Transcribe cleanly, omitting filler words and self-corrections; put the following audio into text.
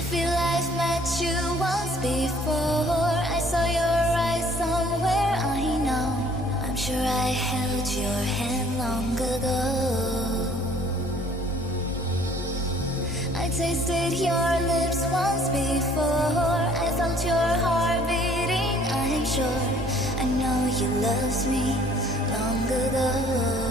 I feel I've met you once before. I saw your eyes somewhere I know. I'm sure I held your hand long ago. I tasted your lips once before. I felt your heart beating, I am sure. I know you loved me long ago.